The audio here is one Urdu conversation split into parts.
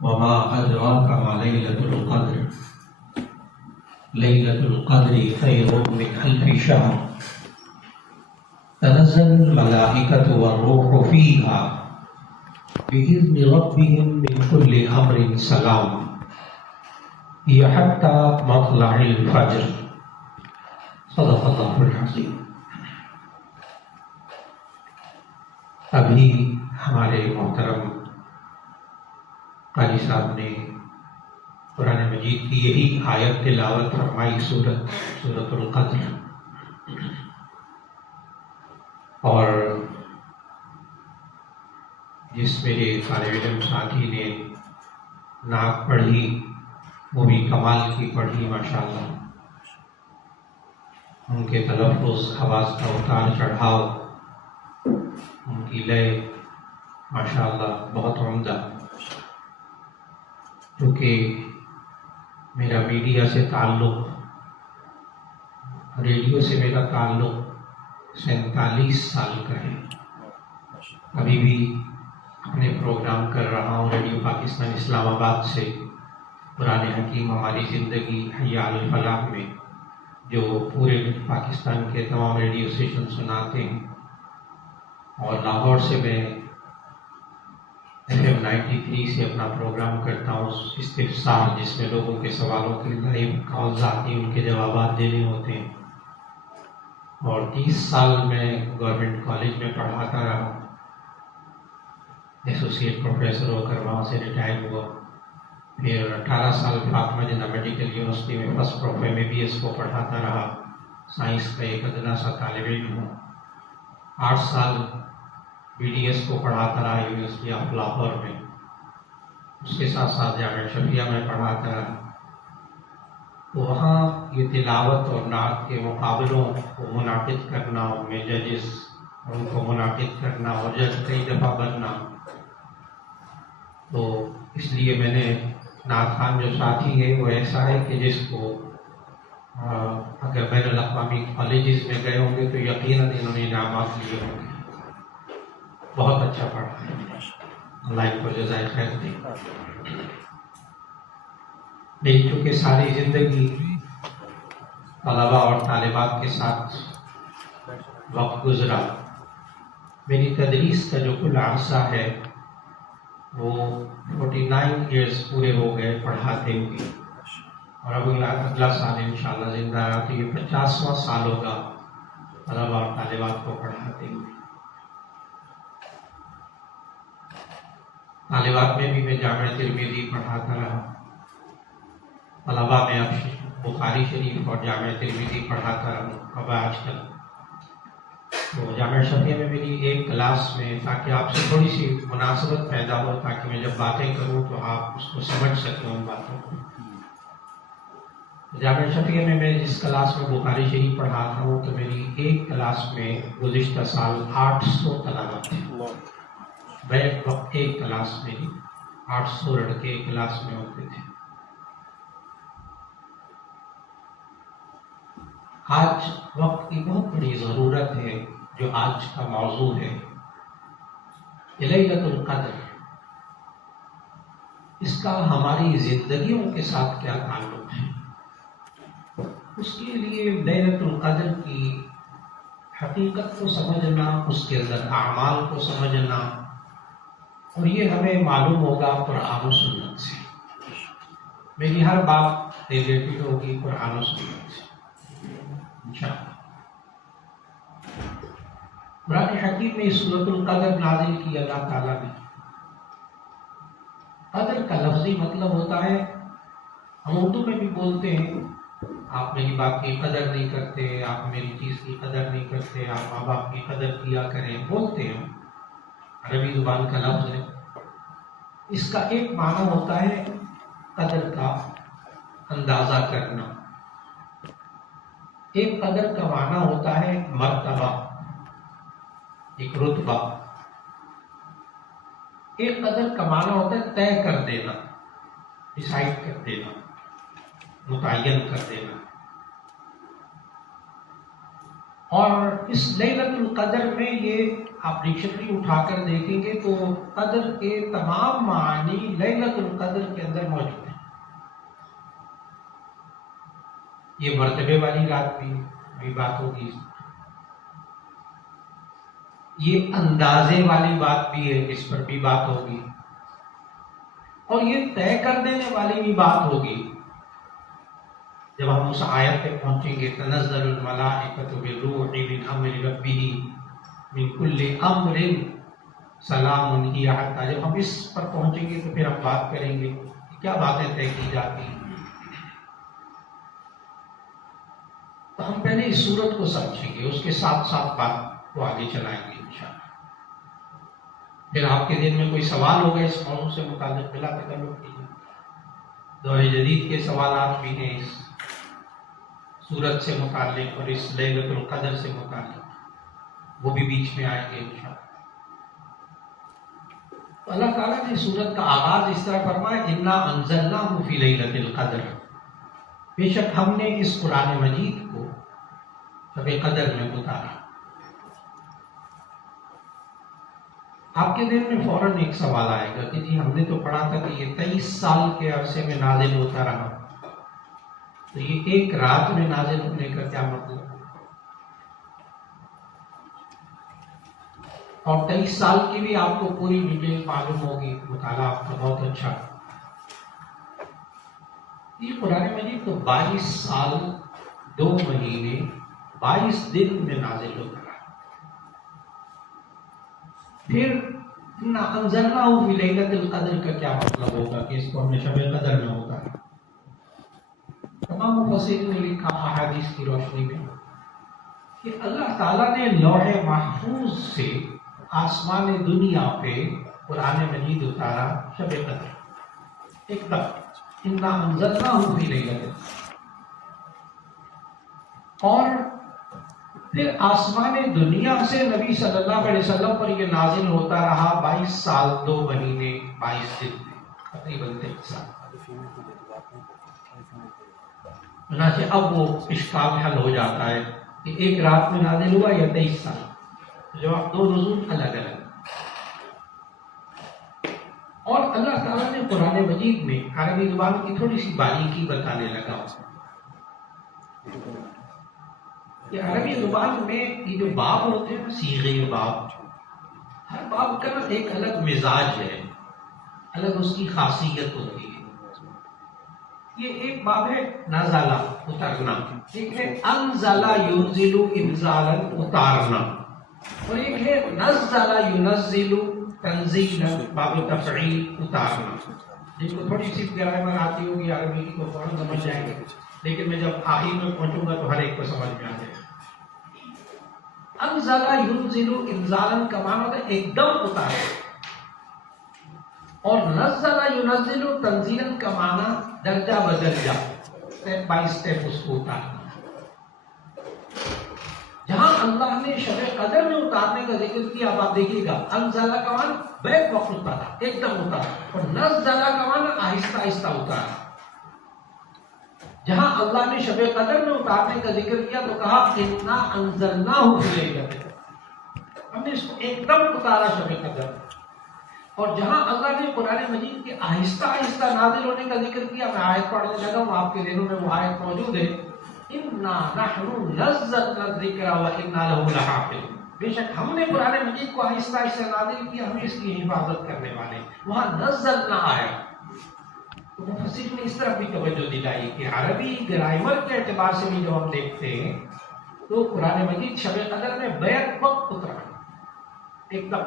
وما أدراك ما ليلة القدر ليلة القدر خير من ألف شهر تنزل الملائكة والروح فيها بإذن ربهم من كل أمر سلام هي حتى مطلع الفجر صدق اللہ العظیم۔ ابھی ہمارے محترم قاری صاحب نے قرآن مجید کی یہی آیت تلاوت فرمائی، سورۃ القدر، اور جس میرے طالب علم ساتھی نے نعت پڑھی وہ بھی کمال کی پڑھی ماشاءاللہ۔ ان کے تلفظ، آواز کا اتار چڑھاؤ، ان کی لے ماشاءاللہ بہت عمدہ۔ کیونکہ میرا میڈیا سے تعلق، ریڈیو سے میرا تعلق 47 سال کا ہے۔ ابھی بھی اپنے پروگرام کر رہا ہوں ریڈیو پاکستان اسلام آباد سے، قرآن حکیم ہماری زندگی حی علی الفلاح میں، جو پورے پاکستان کے تمام ریڈیو اسٹیشن سناتے ہیں۔ اور لاہور سے میں FM 93 سے اپنا پروگرام کرتا ہوں، استفسار، جس میں لوگوں کے سوالوں کے لائیو کالز آتی ہیں، ان کے جوابات دینے ہوتے ہیں۔ اور 30 سال میں گورنمنٹ کالج میں پڑھاتا رہا، ایسوسیٹ پروفیسر ہو کر وہاں سے ریٹائر ہوا۔ پھر 18 سال فاطمہ جنہ میڈیکل یونیورسٹی میں فرسٹ پروفے میں BS کو پڑھاتا رہا، سائنس کا ایک ادنا سا طالب علم ہوں۔ 8 سال BDS کو پڑھاتا رہا یونیورسٹی آف لاہور میں، اس کے ساتھ ساتھ جامعہ شفیہ میں پڑھاتا رہا۔ تو وہاں یہ تلاوت اور نعت کے مقابلوں کو منعقد کرنا، ان میں ججز ان کو منعقد کرنا اور جج کئی دفعہ بننا، تو اس لیے میں نے نعت خان جو ساتھی ہے وہ ایسا ہے کہ جس کو اگر بین الاقوامی کالجز میں گئے ہوں گے تو یقیناً انہوں نے انعامات لیے ہوں گے۔ بہت اچھا پڑھا ہے، اللہ ان کو جزائے خیر دے۔ میری چونکہ ساری زندگی طلباء اور طالبات کے ساتھ وقت گزرا، میری تدریس کا جو کل عرصہ ہے وہ 49 ایئرس پورے ہو گئے پڑھاتے ہوئے، اور اب اگلا سال انشاءاللہ زندہ رہا تو یہ 50واں سال ہوگا طلباء اور طالبات کو پڑھاتے ہوئے۔ طالبات میں بھی میں جامعہ ترمذی پڑھاتا رہا، طلباء میں اب بخاری شریف اور جامعہ ترمذی پڑھاتا رہا اب آج کل۔ تو جامعہ شفیہ میں میری ایک کلاس میں، تاکہ آپ سے تھوڑی سی مناسبت پیدا ہو، تاکہ میں جب باتیں کروں تو آپ اس کو سمجھ سکیں ان باتوں کو۔ جامعہ شفیہ میں جس کلاس میں بخاری شریف پڑھاتا ہوں تو میری ایک کلاس میں گزشتہ سال 800 طلباء تھے۔ بیک وقت ایک کلاس میں 800 لڑکے ایک کلاس میں ہوتے تھے۔ آج وقت کی بہت بڑی ضرورت ہے، جو آج کا موضوع ہے لیلۃ القدر، اس کا ہماری زندگیوں کے ساتھ کیا تعلق ہے؟ اس کے لیے لیلۃ القدر کی حقیقت کو سمجھنا، اس کے اندر اعمال کو سمجھنا، اور یہ ہمیں معلوم ہوگا قرآن و سنت سے۔ میری ہر بات ریلیٹڈ ہوگی قرآن و سنت سے انشاءاللہ۔ قرآن حکیم میں سورۃ القدر نازل کی اللہ تعالیٰ نے۔ قدر کا لفظی مطلب ہوتا ہے، ہم اردو میں بھی بولتے ہیں آپ میری بات کی قدر نہیں کرتے، آپ میری چیز کی قدر نہیں کرتے، آپ ماں باپ کی قدر کیا کریں، بولتے ہیں، عربی زبان کا لفظ ہے۔ اس کا ایک معنی ہوتا ہے قدر کا اندازہ کرنا، ایک قدر کا معنی ہوتا ہے مرتبہ، ایک رتبہ، ایک قدر کا معنی ہوتا ہے طے کر دینا، ڈیسائیڈ کر دینا، متعین کر دینا۔ اور اس لیلۃ القدر میں یہ آپ ڈکشنری اٹھا کر دیکھیں گے تو قدر کے تمام معنی لیلۃ القدر یہ مرتبے والی رات بھی ابھی بات ہوگی، یہ اندازے والی بات بھی ہے، اس پر بھی بات ہوگی، اور یہ طے کر دینے والی بھی بات ہوگی۔ جب ہم اس آیت پہ پہنچیں گے، تنزل الملائکۃ بالروح من امر ربہ من کل امر سلام ہی حتی، جب ہم اس پر پہنچیں گے تو پھر ہم بات کریں گے کہ کیا باتیں طے کی جاتی ہیں۔ تو ہم پہلے اس صورت کو سمجھیں گے، اس کے ساتھ ساتھ بات کو آگے چلائیں گے انشاءاللہ۔ پھر آپ کے دل میں کوئی سوال ہوگا اس موضوع سے متعلق، بلا تکلف کیجیے۔ دور جدید کے سوالات بھی ہیں اس سورت سے متعلق اور اس لیلۃ القدر سے متعلق، وہ بھی بیچ میں آئیں گے انشاءاللہ۔ تو اللہ تعالیٰ نے سورت کا آغاز اس طرح فرمایا، انا انزلناہ فی لیلۃ القدر، بے شک ہم نے اس قرآن مجید کو شب قدر میں اتارا۔ آپ کے دل میں فوراً ایک سوال آئے گا کہ جی ہم نے تو پڑھا تھا کہ یہ 23 سال کے عرصے میں نازل ہوتا رہا، تو یہ ایک رات میں نازل ہونے کا کیا مطلب؟ اور 23 سال کی بھی آپ کو پوری ڈیٹیل معلوم ہوگی، مطالعہ آپ کا بہت اچھا۔ یہ قرآن مجید تو 22 سال 2 مہینے 22 دن میں نازل ہوتا رہا۔ پھر انا انزلناہ فی لیلۃ القدر کا کیا مطلب ہوگا کہ اس کو ہم نے شب قدر میں اتارا؟ تمام مفسرین نے لکھا احادیث کی روشنی میں کہ اللہ تعالیٰ نے لوح محفوظ سے آسمان دنیا پہ قرآن مجید اتارا شب قدر، ایک دم انا انزلناہ فی لیلۃ القدر، اور پھر آسمان دنیا سے نبی صلی اللہ علیہ وسلم پر یہ نازل ہوتا رہا 22 سال 2 مہینے 22 دن میں، تقریباً 23 سال۔ چنانچہ اب وہ اشکال حل ہو جاتا ہے کہ ایک رات میں نازل ہوا یا 23 سال، جواب دو نزول الگ الگ۔ اور اللہ تعالیٰ نے قرآن مجید میں عربی زبان کی تھوڑی سی باریکی بتانے لگا کہ عربی زبان میں یہ جو باب ہوتے ہیں، صیغے باب، ہر باب کا ایک الگ مزاج ہے، الگ اس کی خاصیت ہوتی ہے۔ یہ ایک باب ہے نزلہ، اترنا، ایک ہے انزلہ ینزل انزالا، اتارنا، اور ایک ہے نزلہ ینزل تنزیلا، باب تفعیل، اتارنا۔ جن کو تھوڑی سی گرامر آتی ہوگی عربی کی تو فوراً سمجھ جائیں گے، لیکن میں جب آخر میں پہنچوں گا تو ہر ایک کو سمجھ میں آ جائے گا۔ انزلہ ینزل انزالا کا معنی ہوتا ہے ایک دم اتارے، اور نزلہ ینزل تنزیلا کا معنی درجہ بدرجہ، اسٹیپ بائی اسٹیپ اس کو اتارنا۔ جہاں اللہ نے شب قدر میں اتارنے کا ذکر کیا، اب آپ دیکھیے گا، انزلہ کا معنی بیک وقت اتارا، ایک دم اتارا، اور نزلہ کا معنی آہستہ آہستہ اتارا۔ جہاں اللہ نے شب قدر میں اتارنے کا ذکر کیا تو کہا انا انزلناہ فی لیلۃ القدر، ہم نے اس کو ایک دم اتارا شب قدر۔ اور جہاں اللہ نے قرآن مجید کے آہستہ آہستہ نازل ہونے کا ذکر کیا، میں آیت پڑھنے لگا ہوں، آپ کے ذہنوں میں وہ آیت موجود ہے، انا نحن نزلنا الذکر وانا لہ لحافظون، بے شک ہم نے قرآن مجید کو آہستہ آہستہ نازل کیا، ہم اس کی حفاظت کرنے والے۔ وہاں نزلنا آیا تو مفسر نے اس طرف بھی توجہ دلائی کہ عربی گرامر کے اعتبار سے بھی جب ہم دیکھتے ہیں تو قرآن مجید شب قدر میں بیک وقت اترا، ایک دم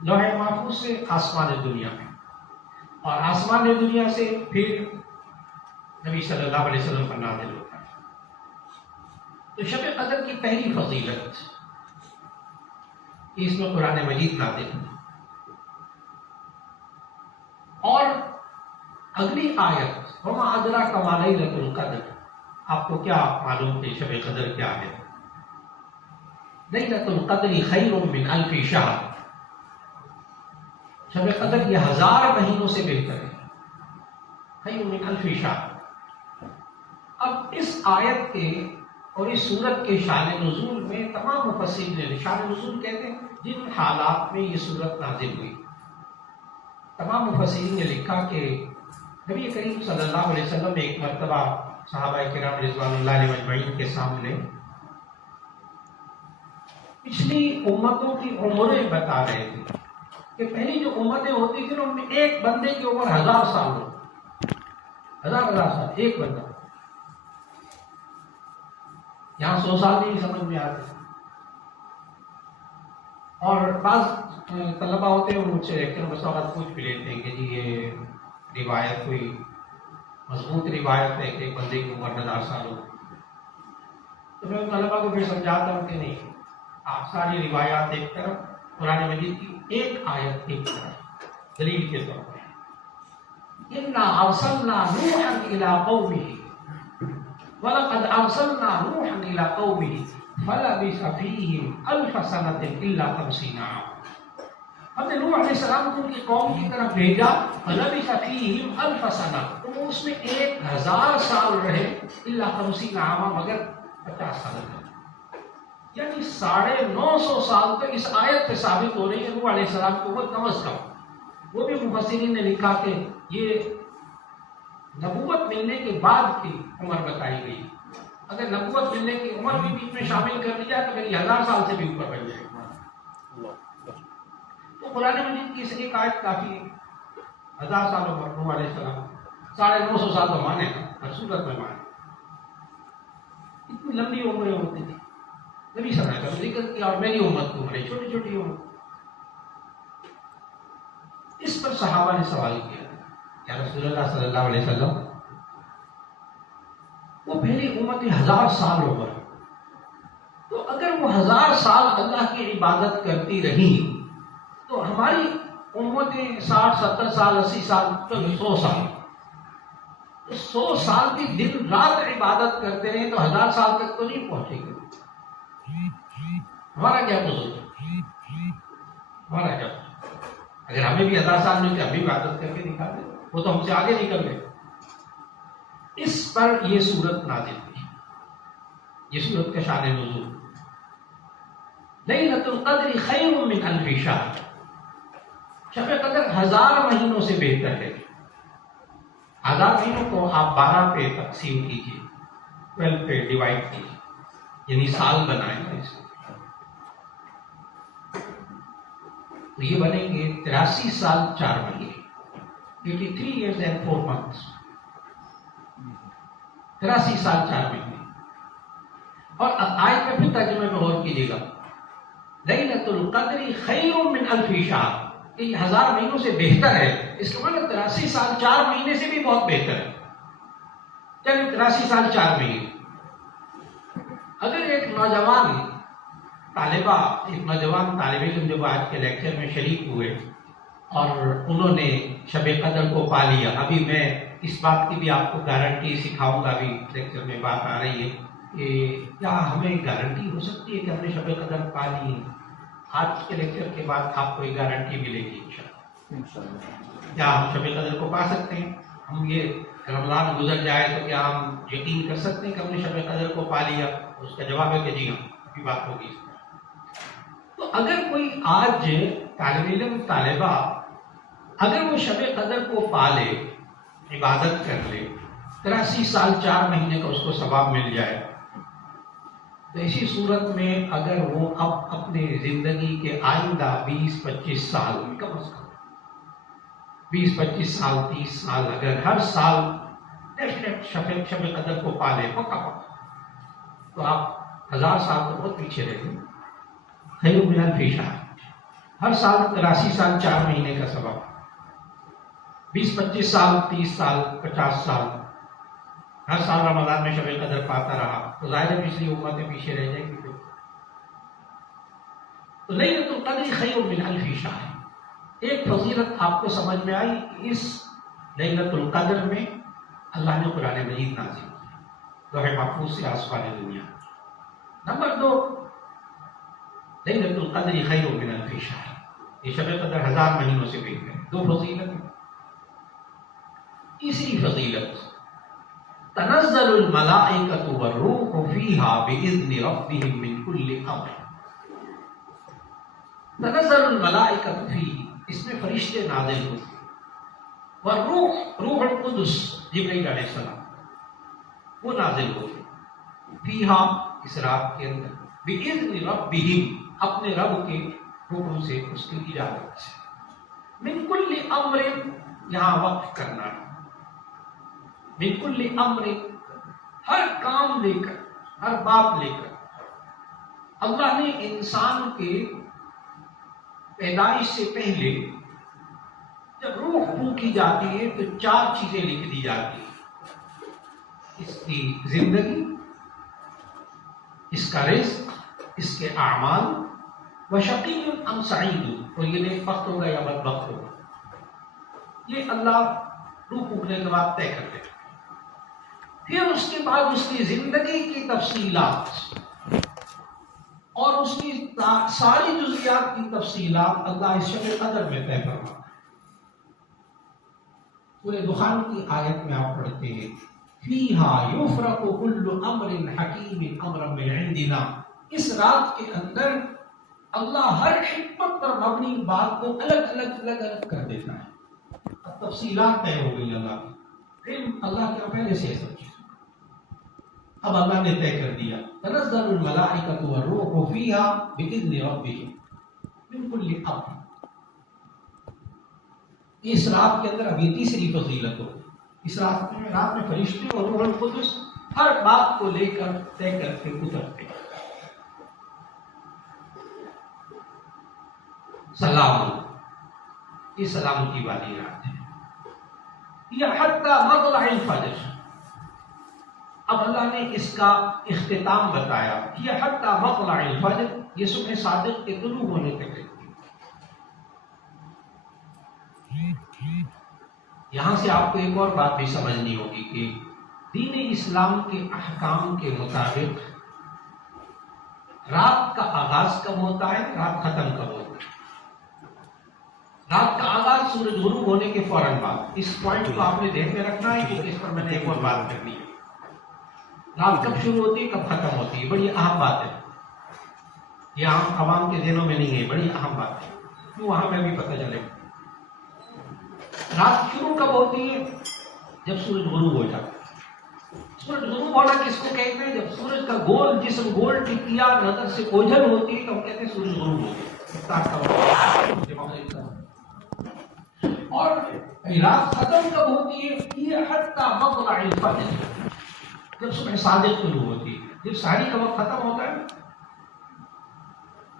لوح محفوظ سے آسمان دنیا میں، اور آسمان دنیا سے پھر نبی صلی اللہ علیہ وسلم پر نازل ہوتا ہے۔ تو شب قدر کی پہلی فضیلت اس میں قرآن مجید نازل ہوئی، اور اگلی آیت وما ادراک ما لیلۃ القدر، آپ کو کیا معلوم کہ شب قدر کیا ہے؟ لیلۃ القدر خیر من الف شہر، شب قدر یہ 1000 مہینوں سے بہتر ہے، خیر من الف شہر۔ اب اس آیت کے اور اس سورت کے شان نزول میں تمام مفسرین نے، شان نزول کہتے ہیں جن حالات میں یہ سورت نازل ہوئی، تمام مفسرین نے لکھا کہ نبی کریم صلی اللہ علیہ وسلم ایک مرتبہ صحابہ کرام رضوان اللہ علیہ مجمعین کے سامنے پچھلی امتوں کی عمریں بتا رہے تھے کہ پہلی جو امتیں ہوتی تھیں ان میں ایک بندے کی عمر 1000 سال ہو، 1000 سال ایک بندہ. یہاں 100 سال نہیں سمجھ میں آتے. اور بعض طلبہ ہوتے ہیں مجھ سے لیکچر بس وقت پوچھ بھی لیتے ہیں کہ جی یہ روایت کوئی مضبوط روایت ہے کہ ایک بندے کی عمر 1000 سال ہو. تو میں طلبہ کو پھر سمجھاتا ہوں کہ نہیں، آپ ساری روایات ایک طرف، قرآن مجید کی ایک آیت ایک طرف دلیل کے طور پر. اِنَّا أَرْسَلْنَا نُوحًا إِلَىٰ قَوْمِهِ وَلَقَدْ أَرْسَلْنَا نُوحًا إِلَىٰ قَوْمِهِ فَلَبِثَ فِيهِمْ أَلْفَ سَنَةٍ إِلَّا 50 عَامًا. ہم نے نوح علیہ السلام کو ان کی قوم کی طرف بھیجا، فَلَبِثَ فِيهِمْ أَلْفَ سَنَةٍ، تو وہ اس میں 1000 سال رہے، إِلَّا 50 عَامًا، مگر 50 سال رہے. یعنی 950 سال تک اس آیت پہ ثابت ہو رہی ہے نوح علیہ السلام کی عمر کم از کم. وہ بھی مفسرین نے لکھا کہ یہ نبوت ملنے کے بعد کی عمر بتائی گئی. اگر نبوت ملنے کی عمر بھی بیچ میں شامل کر لی جائے تو میری 1000 سال سے بھی اوپر بن جائے گا. تو قرآن مجید کی اس ایک آیت کافی ہے. 1000 سال عمر نوح علیہ السلام، 950 سال تو مانے نا، ہر صورت میں مانے. اتنی لمبی عمریں ہوتی تھی. نبی صلی اللہ علیہ وسلم ذکر کیا اور میری امت کو بڑی چھوٹی چھوٹی عمر. اس پر صحابہ نے سوال کیا، یا رسول اللہ صلی اللہ علیہ وسلم، وہ پہلی امت 1000 سال عمر، تو اگر وہ 1000 سال اللہ کی عبادت کرتی رہی تو ہماری امتیں 60 70 سال 80 سال 100 سال، تو 100 سال بھی دن رات عبادت کرتے رہے تو 1000 سال تک تو نہیں پہنچے گے. ہمارا کیا قصور ہے؟ ہمارا کیا؟ اگر ہمیں بھی 1000 سال ملتے ہم بھی عبادت کر کے دکھا دیں، وہ تو ہم سے آگے نکل گئے. اس پر یہ سورت نازل ہوئی. یہ سورت کا شان نزول، لیلۃ القدر خیر من الف شہر، شب قدر 1000 مہینوں سے بہتر ہے. 1000 مہینوں کو آپ 12 پہ تقسیم کیجیے، 12 پہ ڈیوائڈ کیجیے، یعنی سال بنائیں گے اس کو، تو یہ بنیں گے 83 سال 4 مہینے، 83 years and 4 months. 83 سال 4 مہینے. اور آیت میں پھر ترجمے میں غور کیجیے گا، لیلۃ القدر خیر من الف شہر، یہ 1000 مہینوں سے بہتر ہے. اس کا مطلب 83 سال 4 مہینے سے بھی بہت بہتر ہے. چلیے 83 سال 4 مہینے. اگر ایک نوجوان طالبہ، ایک نوجوان طالب علم جب آج کے لیکچر میں شریک ہوئے اور انہوں نے شب قدر کو پا لیا، ابھی میں اس بات کی بھی آپ کو گارنٹی سکھاؤں گا، ابھی لیکچر میں بات آ رہی ہے کہ کیا ہمیں گارنٹی ہو سکتی ہے کہ ہم نے شب قدر پا لی ہے؟ آج کے لیکچر کے بعد آپ کو ایک گارنٹی ملے گی انشاءاللہ. کیا ہم شب قدر کو پا سکتے ہیں؟ ہم یہ رمضان گزر جائے تو کیا ہم یقین کر سکتے ہیں کہ ہم نے شب قدر کو پا لیا؟ اس کا جواب ہے کہ جی ہاں، ابھی بات ہوگی اس پر. تو اگر کوئی آج طالب علم طالبہ اگر وہ شب قدر کو پا لے، عبادت کر لے، 83 سال 4 مہینے کا اس کو ثواب مل جائے، تو اسی صورت میں اگر وہ اب اپنے زندگی کے آئندہ 20-25 سال، کم از کم 20-25 سال 30 سال اگر ہر سال شب قدر کو پا لے پکا تو آپ 1000 سال تو بہت پیچھے رہ گئے. خیر من الف شہر، ہر سال 83 سال 4 مہینے کا ثواب. 20-25 سال 30 سال 50 سال ہر سال رمضان میں شب قدر پاتا رہا تو ظاہر ہے پچھلی امتیں پیچھے رہ جائیں گی. تو لیلۃ القدر خیر من الف شہر. ایک فضیلت آپ کو سمجھ میں آئی کہ اس لیلۃ القدر میں اللہ نے قرآن مجید نازل کیا لوح محفوظ سے آسمان دنیا. نمبر 2، لیلۃ القدر خیر من الف شہر، یہ شب قدر 1000 مہینوں سے بہتر ہے. 2 فضیلت. تیسری فضیلت، تنزل الملائکۃ والروح فیہا بإذن ربہم من کل امر. تنزل الملائکۃ فیہ، اس میں فرشتے نازل ہوتے، والروح، روح القدس جبرائیل علیہ السلام، وہ نازل ہوگی فیہا اس رات کے اندر بِإِذْنِ رَبِّهِمْ اپنے رب کے حکم سے اس کی اجازت سے من کل امر یہاں وقف کرنا من کل امر ہر کام لے کر ہر بات لے کر اللہ نے انسان کے پیدائش سے پہلے جب روح پھونکی جاتی ہے تو 4 چیزیں لکھ دی جاتی ہیں اس کی زندگی اس کا رزق اس کے اعمال وشقی ام سعید اور یہ نیک بخت ہوگا یا بدبخت ہوگا یہ اللہ روح پھونکنے کے بعد طے کر دے پھر اس کے بعد اس کی زندگی کی تفصیلات اور اس کی ساری جزئیات کی تفصیلات اللہ اس شب قدر میں طے فرماتا ہے سورہ دخان کی آیت میں آپ پڑھتے ہیں فیہا یفرق کل امر حکیم امرا من عندنا اس رات کے اندر اللہ ہر حکمت پر مبنی بات کو الگ کر دیتا ہے اب تفصیلات طے ہو گئی اللہ کی علم اللہ کے پہلے سے سب چیز اب اللہ نے طے کر دیا تنزل الملائکۃ والروح فیہا بإذن ربہم من کل امر اس رات کے اندر ابھی تیسری فضیلت ہو اس رات میں فرشتے اور روح القدس ہر بات کو لے کر طے کر کے اترتے سلام یہ سلامتی والی رات ہے یہ حتی مطلع الفجر اب اللہ نے اس کا اختتام بتایا یہ حتی مطلع الفجر یہ صبح صادق کے طلوع ہونے تک رہتی یہاں سے آپ کو ایک اور بات بھی سمجھنی ہوگی کہ دین اسلام کے احکام کے مطابق رات کا آغاز کب ہوتا ہے رات ختم کب ہوتا ہے رات کا آغاز سورج غروب ہونے کے فوراً بعد اس پوائنٹ کو آپ نے ذہن میں رکھنا ہے کیونکہ اس پر میں نے ایک اور بات کرنی ہے رات کب شروع ہوتی ہے کب ختم ہوتی ہے بڑی اہم بات ہے یہ عوام کے ذہنوں میں نہیں ہے بڑی اہم بات ہے کیوں وہاں میں بھی پتہ چلے رات شروع کب ہوتی ہے جب سورج غروب ہو جاتا ہے سورج غروب ہونا کس کو کہتے ہیں جب سورج کا گول جسم گول ٹکیا نظر سے اوجھل ہوتی ہے تو ہم کہتے ہیں سورج غروب ہو گیا اور رات ختم کب ہوتی ہے یہ حتی مطلع الفجر جب صبح صادق شروع ہوتی ہے جب سحری کا وقت ختم ہوتا ہے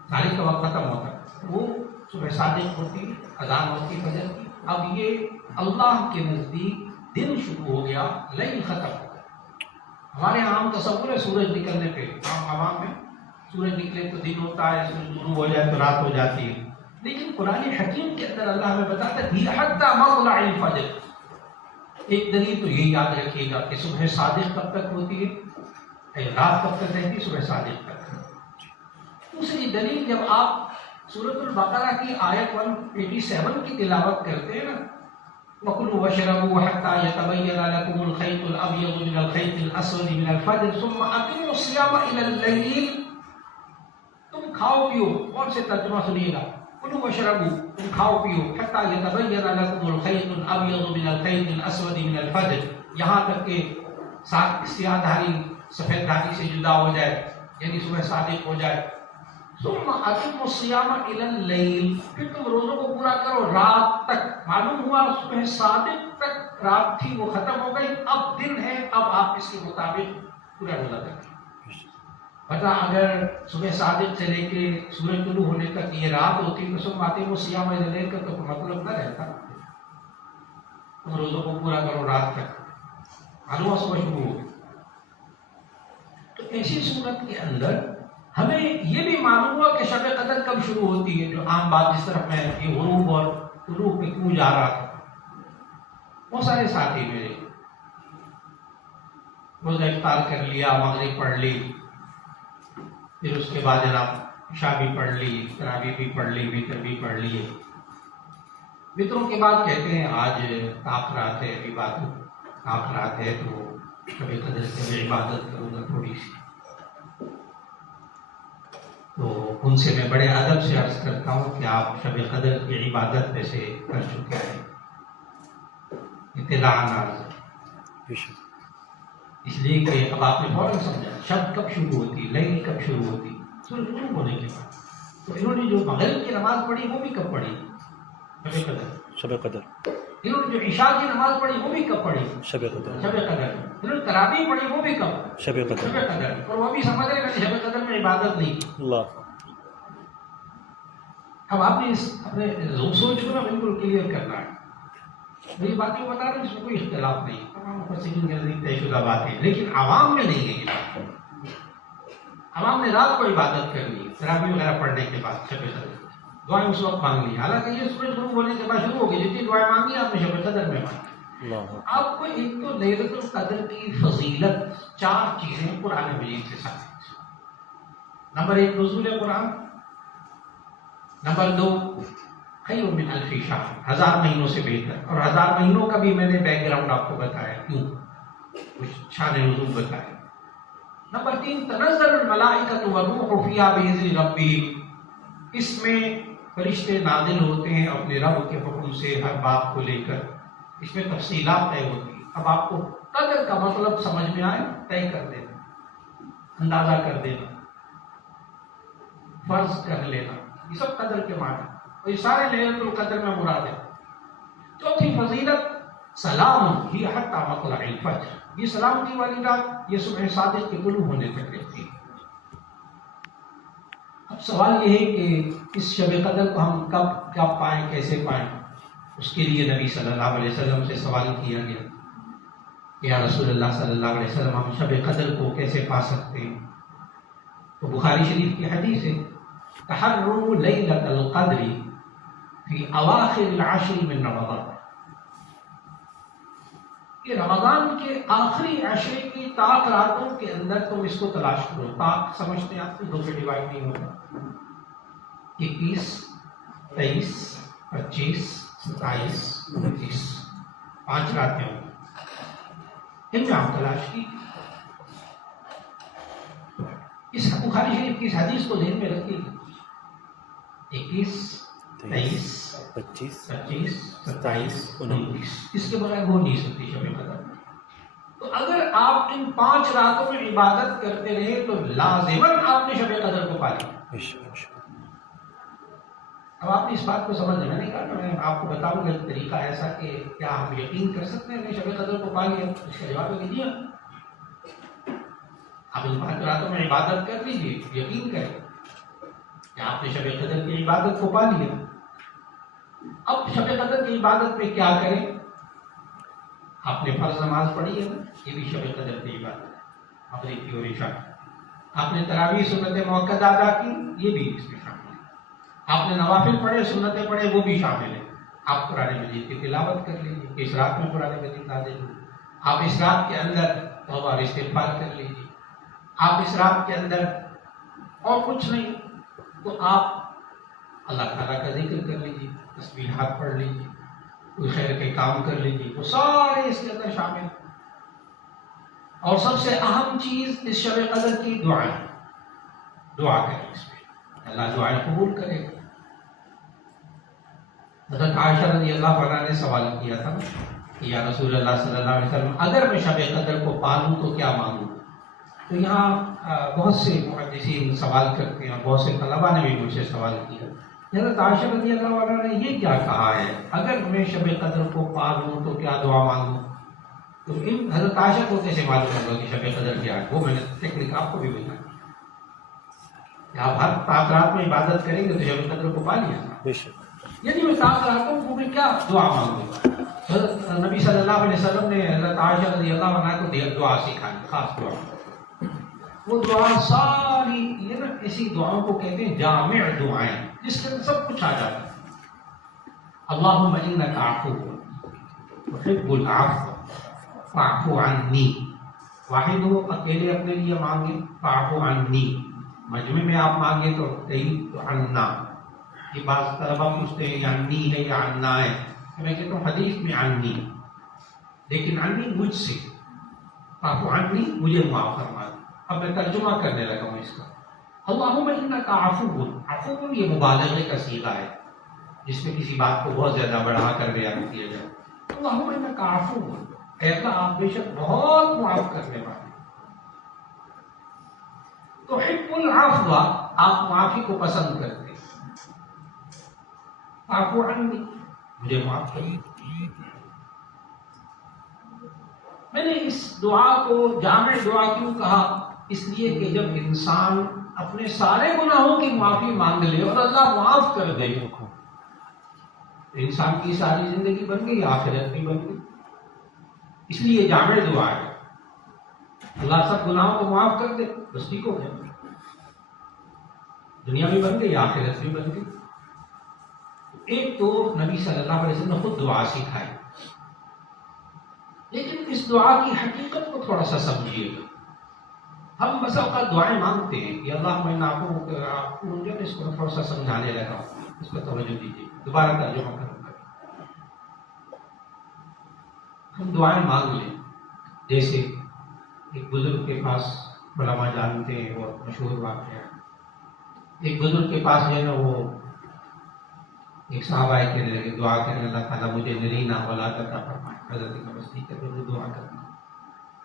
سحری کا وقت ختم ہوتا ہے وہ صبح صادق ہوتی ہے اذان ہوتی ہے فجر کی اب یہ اللہ کے نزدیک دن شروع ہو گیا لیل ختم ہو گیا ہمارے عام تصور ہے سورج نکلنے پہ عوام میں سورج نکلے تو دن ہوتا ہے سورج غروب ہو جائے تو رات ہو جاتی ہے لیکن قرآن حکیم کے اندر اللہ ہمیں بتاتا ہے یہ حتی مطلع الفجر ایک دلیل تو یہ یاد رکھیے گا کہ صبح صادق کب تک ہوتی ہے رات کب تک رہتی ہے صبح صادق تک دوسری دلیل جب آپ سورۃ البقرہ کی آیت 187 کی تلاوت کرتے ہیں نا وَكُلُوا وَاشْرَبُوا حَتَّى يَتَبَيَّنَ لَكُمُ الْخَيْطُ الْأَبْيَضُ مِنَ الْخَيْطِ الْأَسْوَدِ مِنَ الْفَجْرِ ثُمَّ أَتِمُّوا الصِّيَامَ إِلَى اللَّيْلِ تم کھاؤ پیو اور سے ترجمہ سنیے گا کلوا واشربوا تم کھاؤ پیو حتى يتبين لكم الخيط الابيض من الخيط الاسود من الفجر یہاں تک کہ سیاہ دھاری سفید دھاری سے جدا ہو جائے یعنی صبح صادق ہو جائے ثم اتموا الصيام الى الليل پھر تم روزوں کو پورا کرو رات تک معلوم ہوا صبح صادق تک رات تھی وہ ختم ہو گئی اب دن ہے اب آپ اس کے مطابق پورا روزہ کریں پتہ اگر صبح صادق سے لے کے سورج طلوع ہونے تک یہ رات ہوتی تو سب باتیں وہ سیاہ میں لے کر تو مطلب نہ رہتا تم روزوں کو پورا کرو رات تک معلوم صبح شروع ہو تو ایسی صورت کے اندر ہمیں یہ بھی معلوم ہوا کہ شب قدر کب شروع ہوتی ہے جو عام بات جس طرف میں یہ غروب اور طلوع پہ کیوں جا رہا تھا بہت سارے ساتھی میرے روزہ افطار کر لیا مغرب پڑھ لی پھر اس کے بعد جناب عشاء بھی پڑھ لی تراویح بھی پڑھ لی وتر بھی پڑھ لیے وطروں کے بعد کہتے ہیں آج تاخرات ہے عبادت تاخرات ہے تو شب قدر سے میں عبادت کروں گا تھوڑی سی تو ان سے میں بڑے ادب سے عرض کرتا ہوں کہ آپ شب قدر کی عبادت میں سے کر چکے ہیں اطلاع عرض اس لیے کہ اب آپ نے فوراً سمجھا شب کب شروع ہوتی، لیل کب شروع ہوتی، سورج غروب ہونے کے بعد. تو انہوں نے جو مغرب کی نماز پڑھی وہ بھی کب پڑھی؟ شب قدر. انہوں نے جو عشاء کی نماز پڑھی وہ بھی کب پڑھی؟ شب قدر. انہوں نے تراویح پڑھی وہ بھی کب؟ شب قدر. اور وہ بھی سمجھ رہے ہیں کہ شب قدر میں عبادت نہیں کی. اللہ. اب آپ نے اس اپنے سوچ کو نا بالکل کلیئر کرنا ہے. میری باتیں بتا رہے ہیں، اس میں کوئی اختلاف نہیں، تمام مفسرین کے نزدیک طے شدہ باتیں، لیکن عوام میں نہیں ہے یہ بات. عوام نے رات کو عبادت کرنی، تراویح وغیرہ پڑھنے کے بعد شب قدر دعائیں اس وقت مانگنی. حالانکہ یہ سورج غروب ہونے کے بعد شروع ہو گئی، جتنی دعائیں مانگی آپ نے شب قدر میں مانگی. آپ کو ایک تو لیلۃ القدر کی فضیلت 4 چیزیں قرآن مجید سے ثابت. نمبر 1 نزول قرآن، نمبر 2 خیر من الف شہر، 1000 مہینوں سے بہتر. اور 1000 مہینوں کا بھی میں نے بیک گراؤنڈ آپ کو بتایا، کیوں کچھ شان نزول بتایا. نمبر 3 تنزل الملائکۃ والروح فیہا بإذن ربہم، اس میں فرشتے نازل ہوتے ہیں اپنے رب کے حکم سے ہر بات کو لے کر. اس میں تفصیلات طے ہوتی ہیں. اب آپ کو قدر کا مطلب سمجھ میں آئے، طے کر دینا، اندازہ کر دینا، فرض کر لینا، یہ سب قدر کے معنی. اور یہ سارے لیلۃ القدر میں مراد ہے. چوتھی فضیلت سلام ہی حتی مطلع الفجر، یہ سلامتی والی رات یہ صبح صادق کے طلوع ہونے تک رہتی ہے. اب سوال یہ ہے کہ اس شب قدر کو ہم کب پائیں، کیسے پائیں؟ اس کے لیے نبی صلی اللہ علیہ وسلم سے سوال کیا گیا، یا رسول اللہ صلی اللہ علیہ وسلم ہم شب قدر کو کیسے پا سکتے ہیں؟ تو بخاری شریف کی حدیث ہے، تحروا لیلۃ القدر فی اواخر العشر من رمضان، کہ رمضان کے آخری عشرے کی طاق راتوں کے اندر تم اس کو تلاش کرو. طاق سمجھتے ہیں آپ کو، 2 سے ڈیوائڈ نہیں ہوتا. 21 23 25 27 29 5 راتیں ہوں، ان میں آپ تلاش کی. اس بخاری شریف کی اس حدیث کو ذہن میں رکھیے. 21 23 25 27 29 اس کے بغیر ہو نہیں سکتی شب قدر. تو اگر آپ ان 5 راتوں میں عبادت کرتے رہے تو لازماً آپ نے شب قدر کو پا لیا. اب آپ نے اس بات کو سمجھ میں نہیں کہا کہ میں آپ کو بتاؤں گا طریقہ ایسا کہ کیا ہم یقین کر سکتے ہیں کہ شب قدر کو پا لیا. اس کا جواب ہے دیا. آپ ان 5 راتوں میں عبادت کر لیجیے، یقین کریں کہ آپ نے شب قدر کی عبادت کو پا لیا. اب شب قدر کی عبادت میں کیا کریں؟ آپ نے فرض نماز پڑھی ہے، یہ بھی شب قدر کی عبادت ہے، مغرب کی اور عشاء. آپ نے تراویح سنت موقع ادا کی، یہ بھی اس میں شامل ہے. آپ نے نوافل پڑھے، سنتیں پڑھے، وہ بھی شامل ہے. آپ قرآن مجید کی تلاوت کر لیجیے کہ اس رات میں قرآن مجید نازل ہوئی. آپ اس رات کے اندر توبہ اور استغفار کر لیجیے. آپ اس رات کے اندر اور کچھ نہیں تو آپ اللہ تعالیٰ کا ذکر کر لیجیے، تسبیحات پڑھ لیجیے، کوئی خیر کے کام کر لیجیے، وہ سارے اس کے اندر شامل. اور سب سے اہم چیز اس شب قدر کی دعائیں. دعا کریں اس میں، اللہ دعائیں قبول کرے گا. حضرت عائشہ رضی اللہ عنہا نے سوال کیا تھا کہ یا رسول اللہ صلی اللہ علیہ وسلم اگر میں شب قدر کو پالوں تو کیا مانگوں؟ تو یہاں بہت سے محدثین سوال کرتے ہیں، بہت سے طلباء نے بھی مجھ سے سوال کیا، حضرت عائشہ رضی اللہ عنہا نے یہ کیا کہا ہے، اگر میں شب قدر کو پا لوں تو کیا دعا مانگوں؟ تو حضرت عائشہ کو کیسے معلوم ہوگا کہ شب قدر کیا ہے؟ وہ میں نے ٹیکنیک آپ کو بھی بتایا کہ آپ ہر 5 رات میں عبادت کریں گے تو شب قدر کو پا لیا. یعنی میں 5 راتوں کو بھی کیا دعا مانگوں گا. حضرت نبی صلی اللہ علیہ وسلم نے حضرت عائشہ رضی اللہ عنہا کو دعا سکھائی، خاص دعا. وہ دعا ساری یہ نا اسی دعاؤں کو کہتے ہیں جامع دعائیں، جس کے اندر سب کچھ آ جاتا ہے. اللہم انک عفو تحب العفو فاعف عنی. واحد ہو اکیلے اپنے لیے مانگے فاعف عنی، مجمع میں آپ مانگے تو تو عنا. یہ بعض طلبہ پوچھتے ہیں عنی ہے یا عنا ہے، میں کہتا ہوں حدیث میں عنی، لیکن عنی مجھ سے، فاعف عنی مجھے معاف فرما. اب میں ترجمہ کرنے لگا ہوں اس کا. اللہم انک عفو، عفو یہ مبالغے کا صیغہ ہے جس میں کسی بات کو بہت زیادہ بڑھا کر بیان کیا جائے. اللہم انک عفو، اے اللہ آپ بے شک بہت معاف کرنے والے. تو تحب العفو، آپ معافی کو پسند کرتے. فاعف عنی، مجھے معاف کر. میں نے اس دعا کو جامع دعا کیوں کہا؟ اس لیے کہ جب انسان اپنے سارے گناہوں کی معافی مانگ لے اور اللہ معاف کر دے تو انسان کی ساری زندگی بن گئی، آخرت بھی بن گئی. اس لیے جامع دعا ہے. اللہ سب گناہوں کو معاف کر دے بس ٹھیک ہو گیا، دنیا بھی بن گئی، آخرت بھی بن گئی. ایک تو نبی صلی اللہ علیہ وسلم نے خود دعا سکھائی، لیکن اس دعا کی حقیقت کو تھوڑا سا سمجھیے گا. ہم بس اوقات دعائیں مانگتے ہیں کہ اللہ میں آپ کو اس کو تھوڑا سا سمجھانے لگا ہوں، اس پر توجہ دیجیے، دوبارہ ترجمہ کروں گا. ہم دعائیں مانگ لیں، جیسے ایک بزرگ کے پاس، علماء جانتے ہیں وہ مشہور واقعہ ہے، ایک بزرگ کے پاس جو ہے نا وہ ایک صحابہ کہنے لگے دعا کرنے، اللہ تعالیٰ مجھے نرینہ اولاد عطا فرمائے. حضرت کا بس ٹھیک ہے تو دعا کرنا.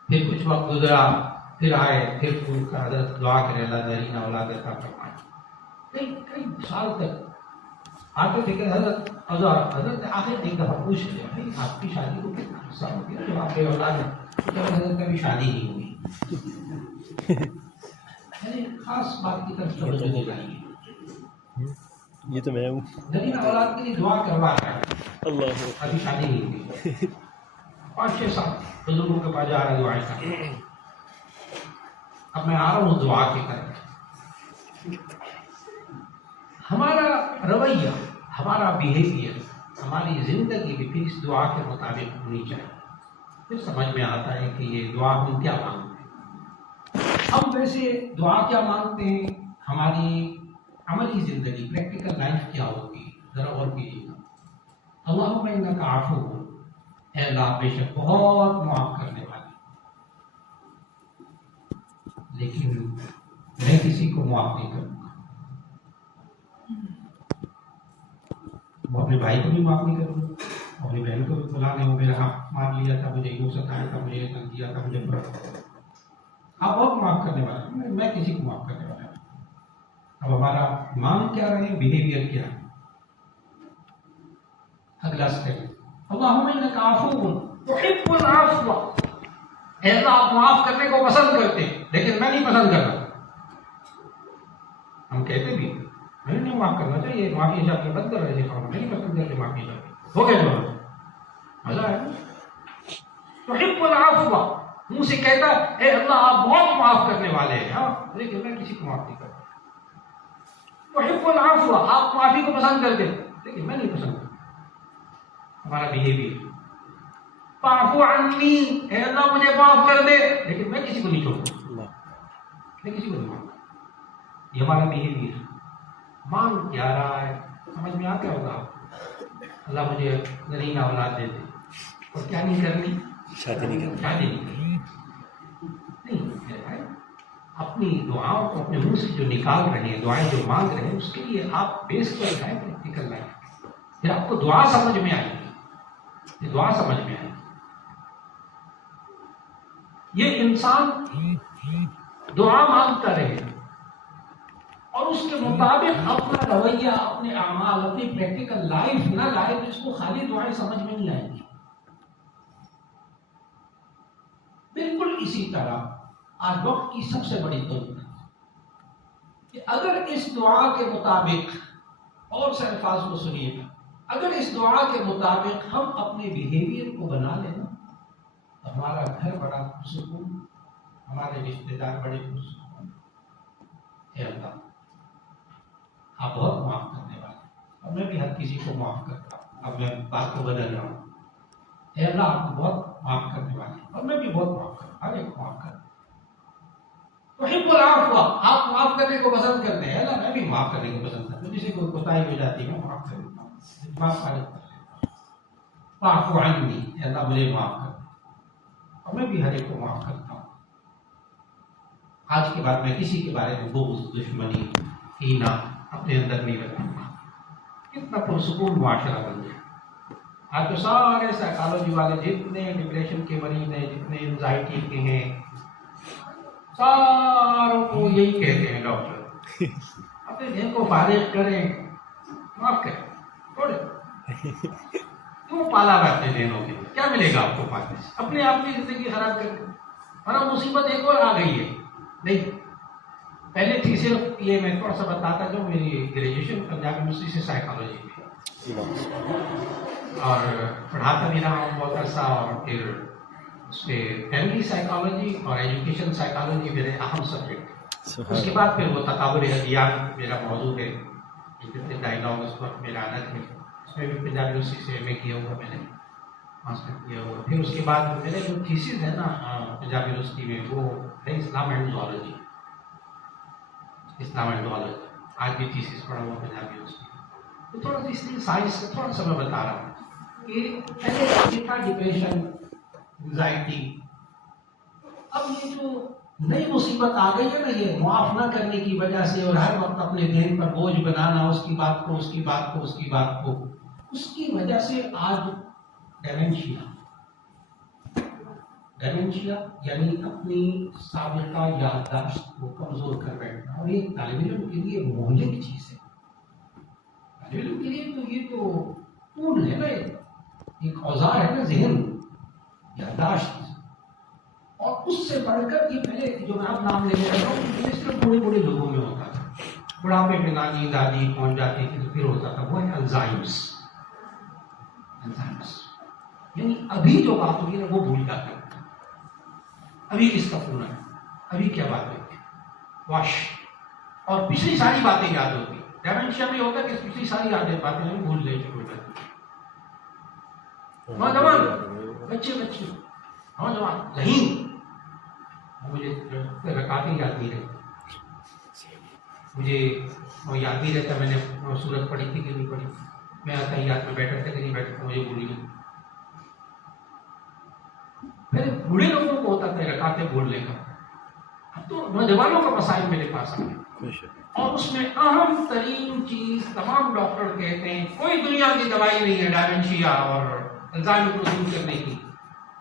پھر کچھ وقت گزرا، پھر آئے، پھر حضرت دعا کرے اللہ نرینہ اولاد عطا فرمائے. کئی سال تک آتے تھے کہ حضرت آخر ایک دفعہ پوچھ لیا بھائی آپ کی شادی کو کتنا عرصہ ہو گیا جب آپ کے اولاد ہے؟ حضرت کبھی شادی نہیں ہوئی. خاص بات کی طرف توجہ دلائیے. یہ تو میں ہوں. نرینہ اولاد کے لیے دعا کروا رہا ہے، اللہ ابھی شادی نہیں ہوئی، 5-6 سال بزرگوں کے پاس جا رہا ہے دعائیں کرنے. اب میں آ رہا ہوں دعا کی طرف. ہمارا رویہ، ہمارا بیہیویئر، ہماری زندگی بھی پھر اس دعا کے مطابق ہونی چاہیے. پھر سمجھ میں آتا ہے کہ یہ دعا ہم کیا مانگتے ہیں. ہم ویسے دعا کیا مانگتے ہیں، ہماری عملی زندگی، پریکٹیکل لائف کیا ہوگی، ذرا غور کیجیے گا. اللہم انک عفو، اے اللہ بے شک بہت معاف کرنے والے، لیکن میں کسی کو معاف نہیں کروں گا. وہ اپنے بھائی کو بھی معاف نہیں کروں گا، اپنی بہن کو بھی بلا نہیں، وہ میرا حق مار لیا تھا، مجھے یوں ستایا تھا، مجھے یہ تنگ کیا تھا، مجھے آپ بہت معاف کرنے والے، میں کسی کو معاف کرنے والا. اب ہمارا ایمان کیا رہے، بیہیویئر کیا ہے. اگلا اسٹیپ، اللہم انک عفو تحب العفو، اے اللہ آپ معاف کرنے کو پسند کرتے ہیں لیکن میں نہیں پسند کر رہا. ہم کہتے بھی میں نہیں معاف کرنا چاہیے، معافی جا کے بند کر رہے تھے، میں نہیں پسند کرتے معافی جا کے. ہو گیا جو مزہ ہے. تحب العفو، منہ سے کہتا اے اللہ آپ بہت معاف کرنے والے ہیں، ہاں لیکن میں کسی کو معاف نہیں کرتا. تحب العفو، آپ معافی کو پسند کرتے لیکن میں نہیں پسند کرتا. ہمارا بیہیویئر. فاعف عنی، اے اللہ مجھے معاف کر دے لیکن میں کسی کو نہیں چھوڑتا، میں کسی کو نہیں معاف کرتا. یہ ہمارا بیہیویئر. مانگ کیا رہا ہے سمجھ میں آتا ہوگا. اللہ مجھے نرینہ اولاد دے دے، اور کیا نہیں کرنی، شادی نہیں کرنی. شادی نہیں کرنی. نہیں، اپنی دعاؤں کو اپنے منہ سے جو نکال رہے ہیں، دعائیں جو مانگ رہے ہیں، اس کے لیے آپ بیس پر جائیں، پریکٹیکل لائف. پھر آپ کو دعا سمجھ میں آئے گی، یہ دعا سمجھ میں آئے گی. یہ انسان دعا مانگتا رہے اور اس کے مطابق اپنا رویہ، اپنے اعمال، اپنی پریکٹیکل لائف نہ لائے تو اس کو خالی دعائیں سمجھ میں نہیں آئیں گی. بالکل اسی طرح آج وقت کی سب سے بڑی ضرورت کہ اگر اس دعا کے مطابق، اور سے الفاظ کو سنیے گا، اگر اس دعا کے مطابق ہم اپنے بیہیویئر کو بنا لینا تو ہمارا گھر بڑا پرسکون، ہمارے رشتے دار بڑے پرسکون. اے اللہ آپ بہت معاف کرنے والے، اور میں بھی ہر کسی کو معاف کرتا ہوں. اب میں بات کو بدل رہا ہوں. اے اللہ آپ کو بہت معاف کرنے والے، اور میں بھی بہت معاف کرتا ہوں، ہر ایک کو معاف کرتا ہوں. تحب العفو، آپ معاف کرنے کو پسند کرتے ہیں. اللہ میں بھی معاف کرنے کو پسند کرتا ہوں، جسے کوئی کوتاہی ہو جاتی ہے میں معاف کر دیتا ہوں، معاف کر لیتا ہوں. فاعف عنی، اے اللہ مجھے معاف کر دے، اور میں بھی ہر ایک کو معاف کرتا ہوں. آج کے بعد میں کسی کے بارے میں بغض، دشمنی، کینہ اپنے اندر نہیں رکھوں گا. کتنا پرسکون معاشرہ بن جائے. آج تو سارے سائیکالوجی والے جتنے ڈپریشن کے مریض ہیں، جتنے انزائٹی کے ہیں، ساروں کو یہی کہتے ہیں ڈاکٹر اپنے ذہن کو فارغ کریں، معاف کریں، چھوڑیں، کیوں پالا ہوا اپنے ذہنوں کے؟ کیا ملے گا آپ کو پانے سے؟ اپنے آپ کی زندگی خراب کر کے، اور مصیبت ایک اور آ گئی ہے. نہیں، پہلے تھی صرف یہ، میں تھوڑا سا بتاتا جو میری گریجویشن پنجاب یونیورسٹی سے سائیکالوجی میں، اور پڑھاتا بھی رہا ہوں بہت عرصہ، اور پھر اس پہ فیملی سائیکالوجی اور ایجوکیشن سائیکالوجی میرے اہم سبجیکٹ. اس کے بعد پھر وہ تقابل ادیان میرا موضوع ہے، ڈائلاگ اس وقت میرا عادت ہے، اس میں بھی پنجاب یونیورسٹی سے ایم اے کیا ہوا میں نے، ماسٹر کیا ہوا. پھر اس کے بعد میرے جو تھیسز ہے نا پنجاب یونیورسٹی میں، وہ ہے اسلام اینڈ زوالوجی. اسلام اینڈ زوالوجی آج بھی تھیسز پڑھا ہوا پنجاب یونیورسٹی. تو تھوڑا سا اس لیے سائنس کا تھوڑا سا میں بتا رہا ہوں کہ پہلے یہ تھا ڈپریشن، انزائٹی. اب یہ جو نئی مصیبت آ گئی ہے نا، یہ معاف نہ کرنے کی وجہ سے، اور ہر وقت اپنے ذہن پر بوجھ بنانا، اس کی بات کو اس کی بات کو اس کی بات کو، اس کی وجہ سے آج ڈیمنشیا یعنی اپنی سابقہ یادداشت کو کمزور کر بیٹھنا. اور یہ طالب علم کے لیے مہلک چیز ہے. طالب علم کے لیے تو یہ تو ٹول ہے نا، ایک اوزار ہے نا ذہن، یادداشت. اور اس سے بڑھ کر یہ پہلے جو میں آپ نام لے رہا ہوں، یہ صرف بوڑھے بوڑھے لوگوں میں ہوتا تھا. بڑھاپے میں نانی دادی پہنچ جاتی تھی تو پھر ہوتا تھا، وہ ہے الزائمرس. یعنی ابھی جو بات ہوگی نا وہ بھول جاتا ہے. ابھی کس کا فون ہے، ابھی کیا بات ہوتی ہے، واش. اور پچھلی ساری باتیں یاد ہوتی. ڈیمنشیا میں ہوتا ہے کہ پچھلی ساری یادیں باتیں ہم بھول لے چکے ہوتے ہیں. نوجوان بچے نوجوان ذہین، مجھے رکعتیں یاد نہیں رہتی، مجھے وہ یاد نہیں رہتا میں نے سورت پڑھی تھی کہ نہیں پڑھی، میں آتا یاد میں بیٹھا تھا کہ نہیں بیٹھا تھا، مجھے بھول گئی. پھر بوڑھے لوگوں کو ہوتا تھا رکعتیں بھولنے کا. اب تو نوجوانوں کا مسائل میرے پاس آ گیا، اور اس میں اہم ترین چیز تمام ڈاکٹر کہتے ہیں کوئی دنیا کی دوائی نہیں ہے ڈائمنشیا اور الزائمر کو دور کرنے کی،